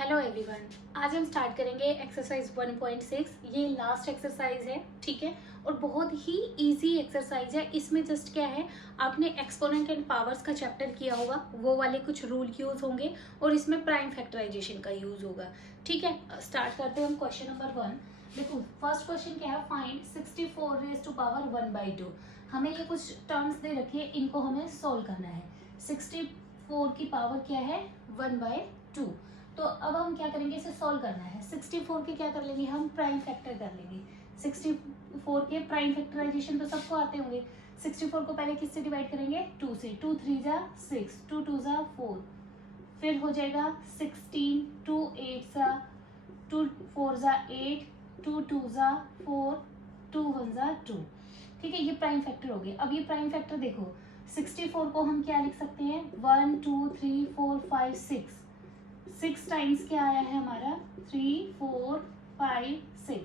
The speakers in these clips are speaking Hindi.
हेलो एवरीवन, आज हम स्टार्ट करेंगे एक्सरसाइज 1.6। ये लास्ट एक्सरसाइज है, ठीक है। और बहुत ही इजी एक्सरसाइज है। इसमें जस्ट क्या है, आपने एक्सपोनेंट एंड पावर्स का चैप्टर किया होगा, वो वाले कुछ रूल यूज होंगे और इसमें प्राइम फैक्टराइजेशन का यूज होगा, ठीक है। स्टार्ट करते हैं हम क्वेश्चन नंबर 1। देखो फर्स्ट क्वेश्चन क्या है, फाइंड 64 रेज टू पावर 1/2। हमें ये कुछ टर्म्स दे रखी है, इनको हमें सोल्व करना है। 64 की पावर क्या है, 1/2। तो अब हम क्या करेंगे, इसे सॉल्व करना है। 64 के क्या कर लेंगे, हम प्राइम फैक्टर कर लेंगे। 64 के प्राइम फैक्टराइजेशन तो सबको आते होंगे। 64 को पहले किससे डिवाइड करेंगे, 2 से। 2 3 जा 6, 2 2 जा 4, फिर हो जाएगा 16, 2 8 जा 2 4 जा 8, 2 2 जा 4, 2 1 जा 2। ठीक है, ये प्राइम फैक्टर हो गए। अब ये प्राइम फैक्टर देखो, 64 को हम क्या लिख सकते हैं, 1 2 3 4 5 6। 6 टाइम्स क्या आया है हमारा, 3 4 5 6।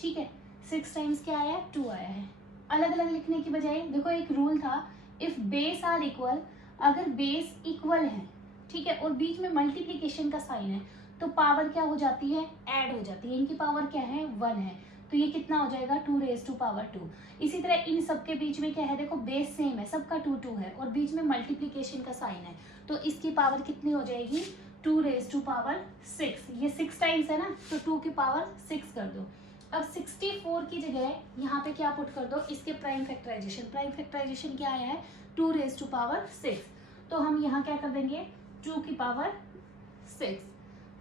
ठीक है, 6 टाइम्स क्या आया, 2 आया है। अलग अलग लिखने की बजाय देखो, एक रूल था, इफ बेस आर इक्वल, अगर बेस इक्वल है, ठीक है, और बीच में मल्टीप्लीकेशन का साइन है, तो पावर क्या हो जाती है, ऐड हो जाती है। इनकी पावर क्या है, 1 है, तो ये कितना हो जाएगा, 2 रेज टू पावर 2। इसी तरह इन सबके बीच में क्या है, देखो बेस सेम है, सबका 2 2 है, और बीच में मल्टीप्लीकेशन का साइन है, तो इसकी पावर कितनी हो जाएगी, 2 रेज टू पावर 6। ये 6 टाइम्स है ना, तो 2 की पावर 6 कर दो। अब 64 की जगह यहाँ पे क्या पुट कर दो, इसके प्राइम फैक्टराइजेशन। प्राइम फैक्टराइजेशन क्या आया है, 2 रेज टू पावर 6। तो हम यहाँ क्या कर देंगे, 2 की पावर 6,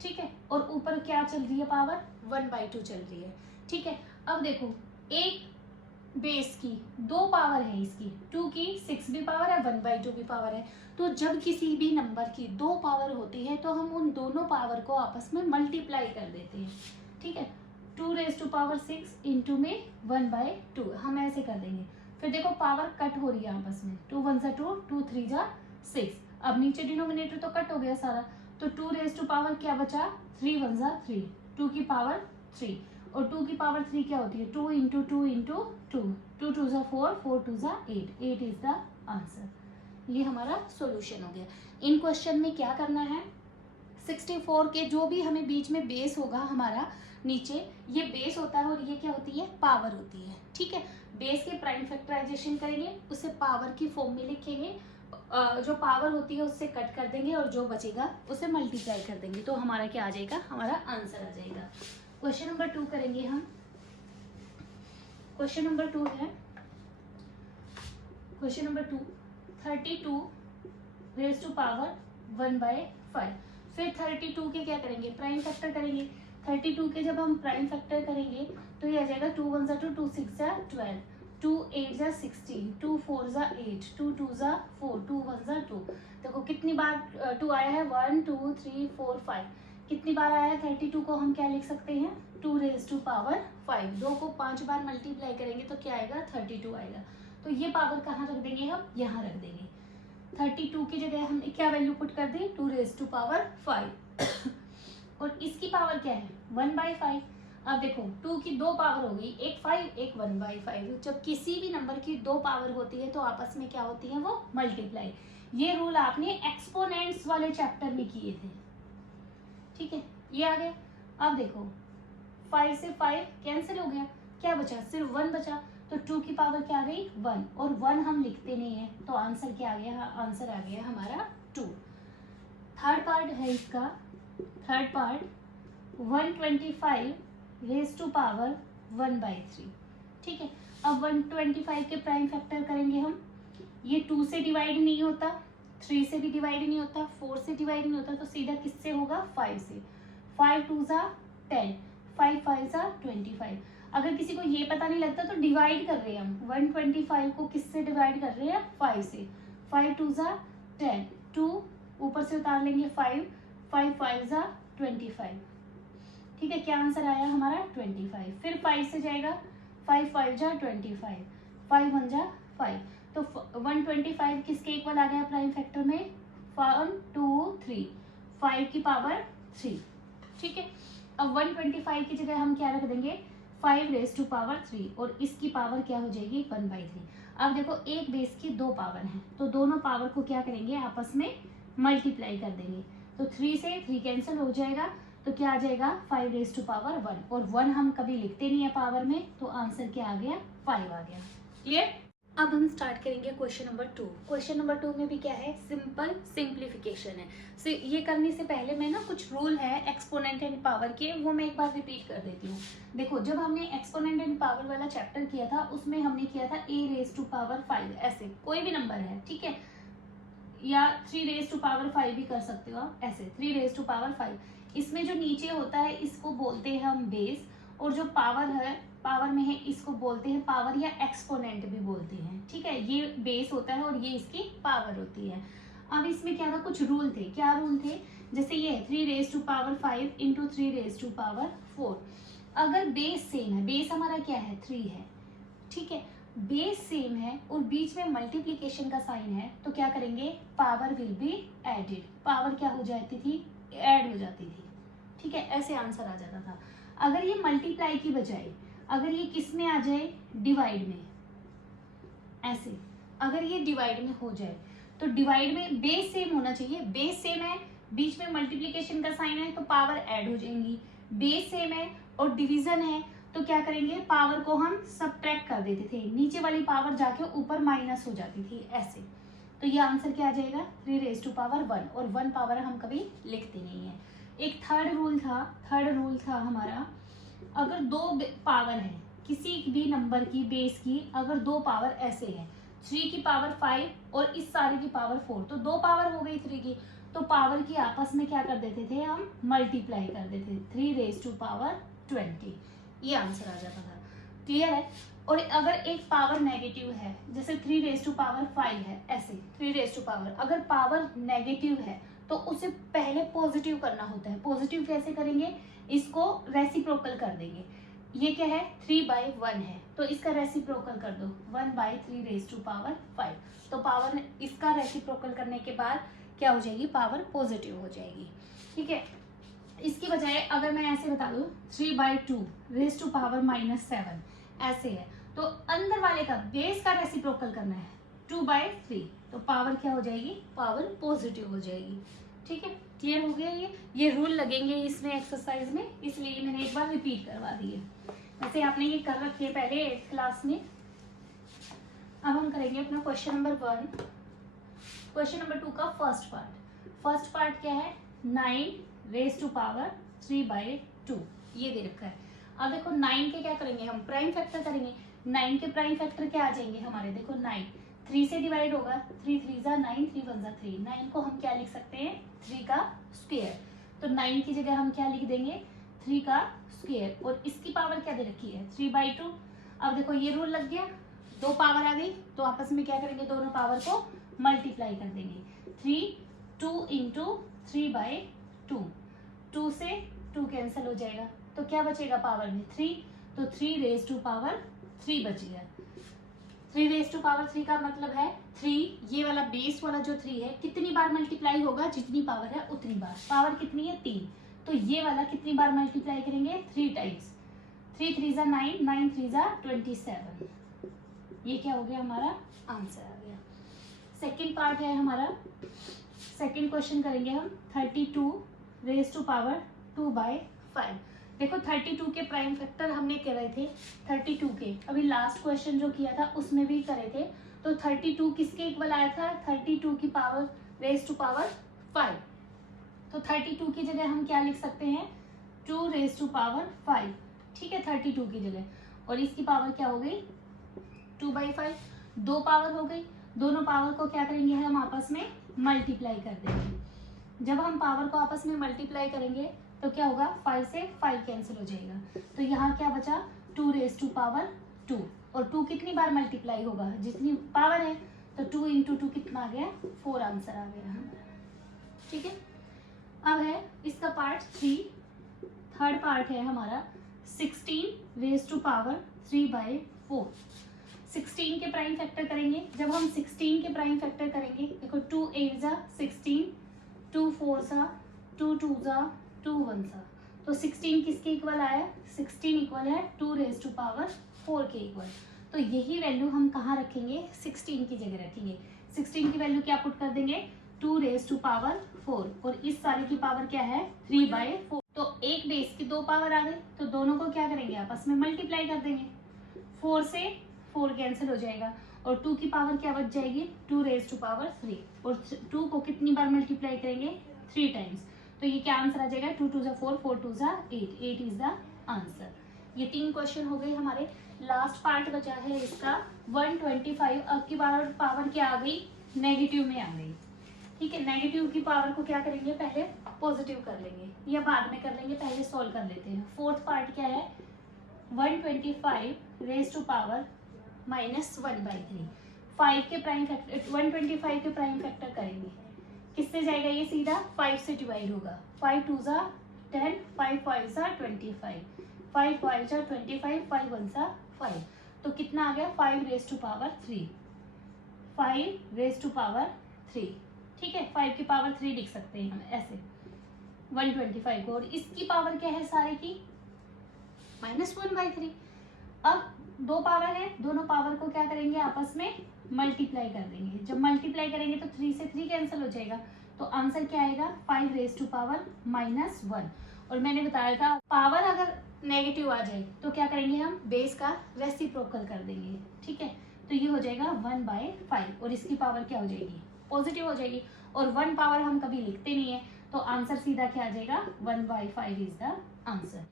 ठीक है। और ऊपर क्या चल रही है, पावर 1/2 चल रही है, ठीक है। अब देखो, एक बेस की 2 पावर है, इसकी 2 की 6 भी पावर है, 1/2 भी पावर है। तो जब किसी भी नंबर की 2 पावर होती है, तो हम उन दोनों पावर को आपस में मल्टीप्लाई कर देते हैं, ठीक है। 2 रेज टू पावर 6 इंटू में 1/2, हम ऐसे कर देंगे। फिर देखो पावर कट हो रही है आपस में, 2 1 जा 2, 2 3 जा 6। अब नीचे डिनोमिनेटर तो कट हो गया सारा, तो 2 रेज टू पावर क्या बचा, 3 1 जा 3, 2 की पावर 3। और 2 की पावर 3 क्या होती है, 2 इंटू 2 इंटू 2, 2 2 जा 4, 4 2 जा 8, 8 इज द आंसर। ये हमारा सॉल्यूशन हो गया। इन क्वेश्चन में क्या करना है, 64 के जो भी हमें बीच में बेस होगा हमारा, नीचे ये बेस होता है और ये क्या होती है, पावर होती है, ठीक है। बेस के प्राइम फैक्टराइजेशन करेंगे, उसे पावर की फॉर्म में लिखेंगे, जो पावर होती है उससे कट कर देंगे और जो बचेगा उसे मल्टीप्लाई कर देंगे, तो हमारा क्या आ जाएगा, हमारा आंसर आ जाएगा। क्वेश्चन नंबर 2 करेंगे हम। क्वेश्चन नंबर 2 है, question number 2, 32 raise to power 1/5। फिर 32 के क्या करेंगे, प्राइम फैक्टर करेंगे। 32 के जब हम प्राइम फैक्टर करेंगे, तो ये आ जाएगा 2 1 जा 2, 2 6 जा 12, 2 8 जा 16, 2 4 जा 8, 2 2 जा 4, 2 1 जा 2। देखो कितनी बार 2 आया है, 1 2 3 4 5। कितनी बार आया है 32 को, हम क्या लिख सकते हैं, 2 रेज टू पावर 5। 2 को 5 बार मल्टीप्लाई करेंगे तो क्या आएगा, 32 आएगा। तो ये पावर कहाँ रख देंगे, हम यहाँ रख देंगे। 32 की जगह हमने क्या वैल्यू पुट कर दी, 2 रेज टू पावर 5। और इसकी पावर क्या है, 1/5। अब देखो 2 की 2 पावर हो गई, एक 5 एक 1/5। जब किसी भी नंबर की 2 पावर होती है तो आपस में क्या होती है, वो मल्टीप्लाई। ये रूल आपने एक्सपोनेंट्स वाले चैप्टर में किए थे, ठीक है। ये आ गया। अब देखो 5 से 5 कैंसिल हो गया, क्या बचा, सिर्फ 1 बचा। तो 2 की पावर क्या आ गई, 1, और 1 हम लिखते नहीं है, तो आंसर क्या आ गया, आंसर आ गया हमारा 2। थर्ड पार्ट है इसका, third part 125 raise to power 1/3, ठीक है। अब 125 के प्राइम फैक्टर करेंगे हम। ये 2 से डिवाइड नहीं होता, 3 से भी डिवाइड नहीं होता, 4 से डिवाइड नहीं होता, तो सीधा किससे होगा, 5 से। 5 2 जा 10, 5 5 जा 25। अगर किसी को ये पता नहीं लगता तो डिवाइड कर रहे हैं हम, 125 को किससे डिवाइड कर रहे हैं, 5 से। 5 2 जा 10, 2 ऊपर से उतार लेंगे 5, 5 5 जा 25, ठीक है। क्या आंसर आया हमारा, 25। फिर 5 से जाएगा, 5 5 जा 25, 5 1 जा 5। तो 125 किसके इक्वल आ गया प्राइम फैक्टर में, 1 2 3, 5 की पावर 3, ठीक है। अब 125 की जगह हम क्या रख देंगे, 5 रेज टू पावर 3, और इसकी पावर क्या हो जाएगी, 1/3। अब देखो एक बेस की 2 पावर है, तो दोनों पावर को क्या करेंगे, आपस में मल्टीप्लाई कर देंगे। तो 3 से 3 कैंसिल हो जाएगा, तो क्या आ जाएगा 5 रेज टू पावर 1, और 1 हम कभी लिखते नहीं है पावर में, तो आंसर क्या आ गया 5 आ गया। क्लियर। अब हम स्टार्ट करेंगे क्वेश्चन नंबर 2। क्वेश्चन नंबर 2 में भी क्या है, सिंपल सिंप्लीफिकेशन है। सो ये करने से पहले मैं ना कुछ रूल है एक्सपोनेंट एंड पावर के, वो मैं एक बार रिपीट कर देती हूँ। देखो, जब हमने एक्सपोनेंट एंड पावर वाला चैप्टर किया था, उसमें हमने किया था a रेज टू पावर 5, ऐसे कोई भी नंबर है, ठीक है, या 3 रेज टू पावर 5 भी कर सकते हो आप, ऐसे 3 रेज टू पावर 5। इसमें जो नीचे होता है इसको बोलते हैं हम बेस, और जो पावर है, पावर में है, इसको बोलते हैं पावर या एक्सपोनेंट भी बोलते हैं, ठीक है। ये बेस होता है और ये इसकी पावर होती है। अब इसमें क्या था, कुछ रूल थे। क्या रूल थे, जैसे ये 3 raise to power 5 into 3 raise to power 4। अगर बेस सेम है, बेस हमारा क्या है 3 है, ठीक है, बेस सेम है और बीच में मल्टीप्लीकेशन का साइन है, तो क्या करेंगे, power will be added. Power क्या हो जाती थी, ऐड हो जाती थी, ठीक है, ऐसे आंसर आ जाता था। अगर ये मल्टीप्लाई की बजाय अगर ये किस में आ जाए, डिवाइड में, ऐसे अगर ये डिवाइड में हो जाए, तो डिवाइड में बेस सेम होना चाहिए। बेस सेम है, बीच में मल्टीप्लीकेशन का साइन है, तो पावर ऐड हो जाएंगी। बेस सेम है और डिवीजन है, तो क्या करेंगे, पावर को हम सबट्रैक्ट कर देते थे, नीचे वाली पावर जाके ऊपर माइनस हो जाती थी, ऐसे। तो ये आंसर क्या आ जाएगा 3 रेज टू पावर 1, और 1 पावर हम कभी लिखते नहीं है। एक थर्ड रूल था हमारा, अगर 2 पावर है किसी भी नंबर की, बेस की, अगर 2 पावर ऐसे है, 3 की पावर 5 और इस सारे की पावर 4, तो 2 पावर हो गई 3 की, तो पावर की आपस में क्या कर देते थे हम, मल्टीप्लाई कर देते थे, 3 रेज टू पावर 20, ये आंसर आ जाता था। क्लियर है। और अगर एक पावर नेगेटिव है, जैसे 3 रेज टू पावर 5 है, ऐसे 3 रेज टू पावर, अगर पावर नेगेटिव है तो उसे पहले पॉजिटिव करना होता है। पॉजिटिव कैसे करेंगे, इसको रेसिप्रोकल कर देंगे। ये क्या है 3/1 है, तो इसका रेसिप्रोकल कर दो, 1/3 रेज टू पावर 5, तो पावर इसका रेसिप्रोकल करने के बाद क्या हो जाएगी, पावर पॉजिटिव हो जाएगी, ठीक है। इसकी बजाय अगर मैं ऐसे बता दूं 3/2 रेज टू पावर -7, ऐसे है, तो अंदर वाले का बेस का रेसिप्रोकल करना है 2/3, तो पावर क्या हो जाएगी, पावर पॉजिटिव हो जाएगी, ठीक है। क्लियर हो गया। ये रूल लगेंगे इसमें एक्सरसाइज में, इसलिए मैंने एक बार रिपीट करवा दिए। वैसे आपने ये कर रखे पहले 8th क्लास में। अब हम करेंगे अपना क्वेश्चन नंबर 1। क्वेश्चन नंबर 2 का फर्स्ट पार्ट क्या है, 9 रेज टू पावर 3/2, ये दे रखा है। अब देखो 9 के क्या करेंगे, हम प्राइम फैक्टर करेंगे। 9 के प्राइम फैक्टर क्या आ जाएंगे हमारे, देखो 9 3 से डिवाइड होगा, 3 3 जा 9, 3 1 जा 3, 9 को हम क्या लिख सकते हैं 3 का स्क्वायर, तो 9 की जगह हम क्या लिख देंगे 3 का स्क्वायर, और इसकी पावर क्या दे रखी है 3/2। अब देखो ये रूल लग गया, 2 पावर आ गई, तो आपस में क्या करेंगे, दोनों पावर को मल्टीप्लाई कर देंगे, 2 इंटू 3/2, 2 से 2 कैंसिल हो जाएगा, तो क्या बचेगा पावर में 3, तो 3 रेज टू पावर 3 बच गया। 3 रेज टू पावर 3 का मतलब है 3, ये वाला बेस वाला जो 3 है कितनी बार मल्टीप्लाई होगा, जितनी पावर है उतनी बार। पावर कितनी है 3, तो ये वाला कितनी बार मल्टीप्लाई करेंगे 3 टाइम्स, 3 3 जा 9, 9 3 जा 27, ये क्या हो गया हमारा आंसर आ गया। सेकेंड पार्ट है हमारा, सेकेंड क्वेश्चन करेंगे हम 32 रेज टू पावर 2/5। देखो 32 के प्राइम फैक्टर हमने करे थे 32 के, अभी लास्ट क्वेश्चन जो किया था उसमें भी करे थे, तो 32 किसके इक्वल आया था, 32 की पावर रेज टू पावर 5, तो 32 की जगह हम क्या लिख सकते हैं 2 रेज टू पावर 5, ठीक है, 32 की जगह, और इसकी पावर क्या हो गई 2/5, 2 पावर हो गई, दोनों पावर को क्या करेंगे हम आपस में मल्टीप्लाई कर देंगे। जब हम पावर को आपस में मल्टीप्लाई करेंगे तो क्या होगा 5 से 5 कैंसिल हो जाएगा, तो यहाँ क्या बचा 2 रेज टू पावर 2, और 2 कितनी बार मल्टीप्लाई होगा, जितनी पावर है, तो 2 इंटू 2 कितना आ गया 4, आंसर आ गया हमारा, ठीक है। अब है इसका पार्ट 3, थर्ड पार्ट है हमारा 16 रेज टू पावर 3/4। 16 के प्राइम फैक्टर करेंगे, जब हम 16 के प्राइम फैक्टर करेंगे, देखो 2 8 जा 16, 2 4 जा 2 2 जा 2 1 जा, तो 16 किसके इक्वल आया, 16 इक्वल है 2 रेज टू पावर 4 के इक्वल, तो यही वैल्यू हम कहाँ रखेंगे 16 की जगह रखेंगे। 16 की वैल्यू क्या पुट कर देंगे 2 रेज टू पावर 4 और इस सारे की पावर क्या है 3/4। तो एक बेस की 2 पावर आ गई, तो दोनों को क्या करेंगे आपस में मल्टीप्लाई कर देंगे। 4 से 4 कैंसिल हो जाएगा और 2 की पावर क्या बच जाएगी 2 रेज टू पावर 3 और 2 को कितनी बार मल्टीप्लाई करेंगे 3 टाइम्स। तो ये क्या आंसर आ जाएगा 2 2 4 4 2 8 8 इज द आंसर। ये 3 क्वेश्चन हो गए हमारे। लास्ट पार्ट बचा है इसका 125। अब की बार पावर क्या आ गई नेगेटिव में आ गई। ठीक है, नेगेटिव की पावर को क्या करेंगे पहले पॉजिटिव कर लेंगे या बाद में कर लेंगे, पहले सॉल्व कर लेते हैं। फोर्थ पार्ट क्या है 125 रेज टू पावर -1/3। 5 के प्राइम फैक्टर 125 के प्राइम फैक्टर करेंगे, किससे जाएगा ये सीधा 5 से डिवाइड होगा। 5 2 10, 5 5 25, 5 5 25, 5 1 5। तो कितना आ गया 5 raise to power 3, 5 raise to power 3। ठीक है, 5 की पावर 3 लिख सकते हैं हम ऐसे 125 को। और इसकी पावर क्या है सारे की -1/3। अब 2 पावर है, दोनों पावर को क्या करेंगे आपस में मल्टीप्लाई कर देंगे। जब मल्टीप्लाई करेंगे तो 3 से 3 कैंसिल हो जाएगा, तो आंसर क्या आएगा 5 रेज टू पावर -1। और मैंने बताया था पावर अगर नेगेटिव आ जाए तो क्या करेंगे हम बेस का रेसिप्रोकल कर देंगे। ठीक है, तो ये हो जाएगा 1/5 और इसकी पावर क्या हो जाएगी पॉजिटिव हो जाएगी। और 1 पावर हम कभी लिखते नहीं है, तो आंसर सीधा क्या आ जाएगा 1/5 इज द आंसर।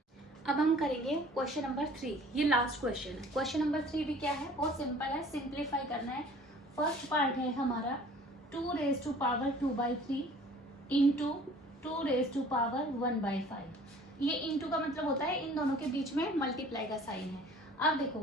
अब हम करेंगे क्वेश्चन नंबर 3। ये लास्ट क्वेश्चन है। क्वेश्चन नंबर 3 भी क्या है बहुत सिंपल है, सिंप्लीफाई करना है। फर्स्ट पार्ट है हमारा 2 raise to power 2/3 into 2 raise to power 1/5। ये इंटू का मतलब होता है इन दोनों के बीच में मल्टीप्लाई का साइन है। अब देखो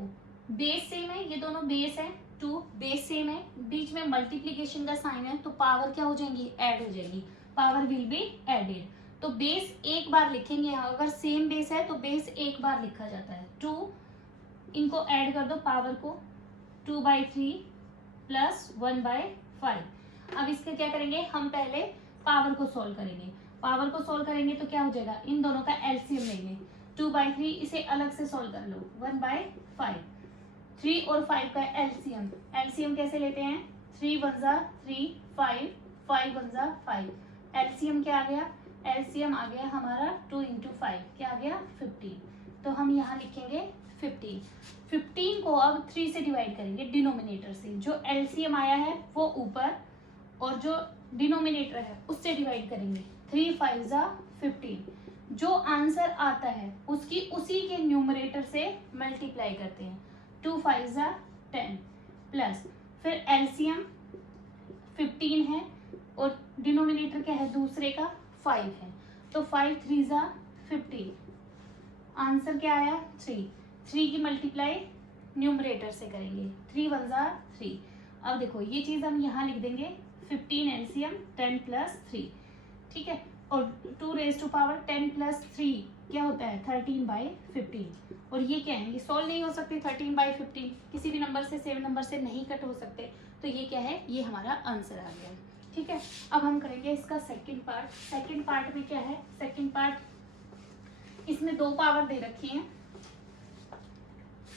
बेस सेम है, ये दोनों बेस है 2 बेस सेम है, बीच में मल्टीप्लीकेशन का साइन है, तो पावर क्या हो जाएंगी ऐड हो जाएगी, पावर विल बी एडेड। तो बेस एक बार लिखेंगे, अगर सेम बेस है तो बेस एक बार लिखा जाता है। 2 इनको ऐड कर दो पावर को 2/3 प्लस 1/5। अब इसके क्या करेंगे हम पहले पावर को सोल्व करेंगे। पावर को सोल्व करेंगे तो क्या हो जाएगा इन दोनों का एलसीएम लेंगे। 2/3 इसे अलग से सोल्व कर लो 1/5। 3 और 5 का एलसीएम, एलसीएम कैसे लेते हैं 3 1 3 5 5 1 5। एलसीएम क्या आ गया एलसीएम आ गया हमारा 2 × 5 क्या आ गया 15। तो हम यहाँ लिखेंगे 15 को अब 3 से डिवाइड करेंगे डिनोमिनेटर से। जो एलसीएम आया है वो ऊपर और जो डिनोमिनेटर है उससे डिवाइड करेंगे। 3 5 15। जो आंसर आता है उसकी उसी के न्यूमरेटर से मल्टीप्लाई करते हैं। 2 5 10 प्लस फिर एलसीएम 15 है और डिनोमिनेटर क्या है दूसरे का 5 है, तो 5 3 15। आंसर क्या आया 3। 3 की मल्टीप्लाई न्यूमरेटर से करेंगे 3 1 3। अब देखो ये चीज हम यहाँ लिख देंगे 15 एलसीएम 10 प्लस 3। ठीक है, और 2 रेज टू पावर 10 प्लस 3 क्या होता है 13/15। और ये क्या है ये सॉल्व नहीं हो सकते 13/15, किसी भी नंबर से सेम नंबर से नहीं कट हो सकते, तो ये क्या है ये हमारा आंसर आ गया। ठीक है, अब हम करेंगे इसका सेकंड पार्ट। सेकंड पार्ट में क्या है सेकंड पार्ट इसमें 2 पावर दे रखी हैं।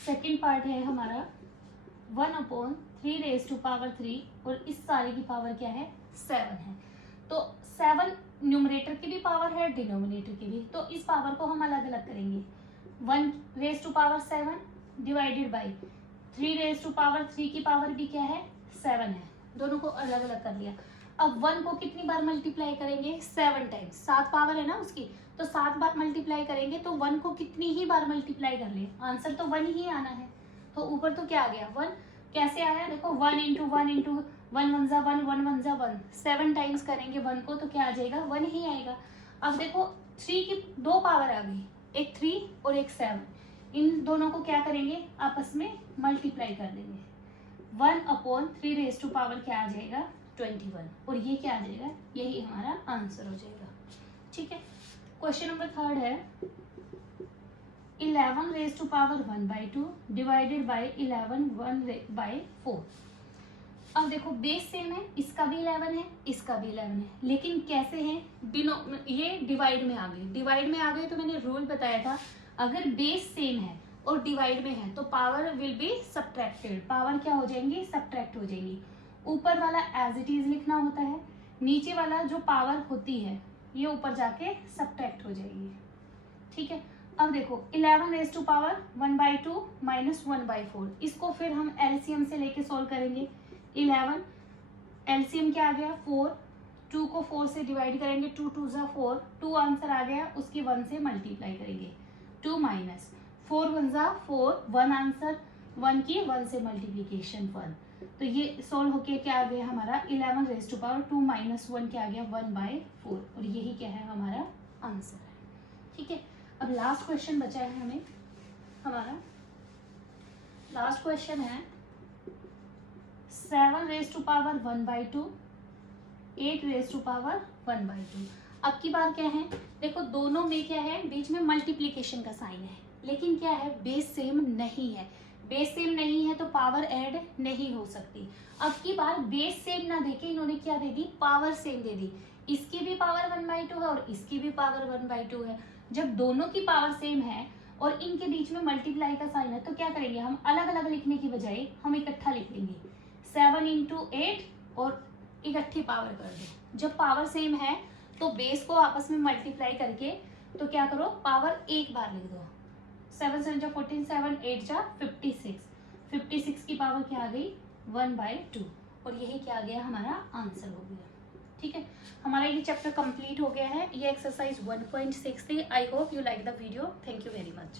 सेकंड पार्ट है हमारा 1/3 रेज टू पावर 3 और इस सारे की पावर क्या है 7 है। तो 7 न्यूमरेटर की भी पावर है डिनोमिनेटर की भी, तो इस पावर को हम अलग अलग करेंगे। 1 raise to power 7 divided by 3 raise to power 3 की पावर भी क्या है 7 है, दोनों को अलग अलग कर लिया। अब 1 को कितनी बार मल्टीप्लाई करेंगे 7 टाइम्स, 7 पावर है ना उसकी, तो 7 बार मल्टीप्लाई करेंगे तो 1 को कितनी ही बार मल्टीप्लाई कर ले आंसर तो 1 ही आना है। तो ऊपर तो क्या आ गया 1, कैसे आया देखो 1 × 1 × 1 1 1 1 1 1 7 टाइम्स करेंगे 1 को तो क्या आ जाएगा 1 ही आएगा। अब देखो 3 की 2 पावर आ गई, एक 3 और एक 7, इन दोनों को क्या करेंगे आपस में मल्टीप्लाई कर देंगे। 1/3 रेज टू पावर क्या आ जाएगा 21 और ये क्या आ जाएगा यही हमारा आंसर हो जाएगा। ठीक है, क्वेश्चन नंबर 3 है 11 raise to power 1/2 divided by 11 1/4। अब देखो बेस सेम है, इसका भी 11 है इसका भी 11 है, लेकिन कैसे है ये डिवाइड में आ गई। डिवाइड में आ गई तो मैंने रूल बताया था अगर बेस सेम है और डिवाइड में है तो power will be subtracted, power क्या हो जाएंगी सब्ट्रैक्ट हो जाएंगी। ऊपर वाला एज इट इज लिखना होता है, नीचे वाला जो पावर होती है ये ऊपर जाके सब्ट्रैक्ट हो जाएगी, ठीक है। अब देखो 11 रेज टू पावर 1/2 माइनस 1/4, इसको फिर हम एलसीएम से लेके सोल्व करेंगे। 11 एलसीएम क्या आ गया 4, 2 को 4 से डिवाइड करेंगे, 2 2 ज़ा 4, 2 आंसर आ गया, उसकी 1 से मल्टीप्लाई करेंगे, 2 माइनस 4 1 ज़ा 4, 1 आंसर, 1 की 1 से मल्टीप्लीकेशन 1, तो ये सोल्व होके क्या आ गया हमारा 11 रेज टू पावर 2 माइनस 1 क्या आ गया 1/4, और यही क्या है हमारा आंसर है, ठीक है। अब लास्ट क्वेश्चन बचा है हमें, हमारा लास्ट क्वेश्चन है 7 raise to power 1/2, 8 raise to power 1/2। अब की बार क्या है, देखो दोनों में क्या है, बीच में मल्टीप्लीकेशन का साइन है, लेकिन क्या है बेस सेम नहीं है, बेस सेम नहीं है तो पावर ऐड नहीं हो सकती। अब की बार बेस सेम ना देके इन्होंने क्या दे दी, पावर सेम दे दी, इसकी भी पावर 1/2 है और इसकी भी पावर 1/2 है। जब दोनों की पावर सेम है और इनके बीच में मल्टीप्लाई का साइन है तो क्या करेंगे, हम अलग अलग लिखने की बजाय हम इकट्ठा लिख लेंगे, 7 × 8 और इकट्ठी पावर कर दो। जब पावर सेम है तो बेस को आपस में मल्टीप्लाई करके तो क्या करो, पावर एक बार लिख दो, 7 7 जा 14, 7 8 जा 56, 56 की पावर क्या आ गई 1/2, और यही क्या आ गया हमारा आंसर हो गया, ठीक है। हमारा ये चैप्टर कंप्लीट हो गया है, ये एक्सरसाइज 1.6 थी। I hope you like the video, thank you very much.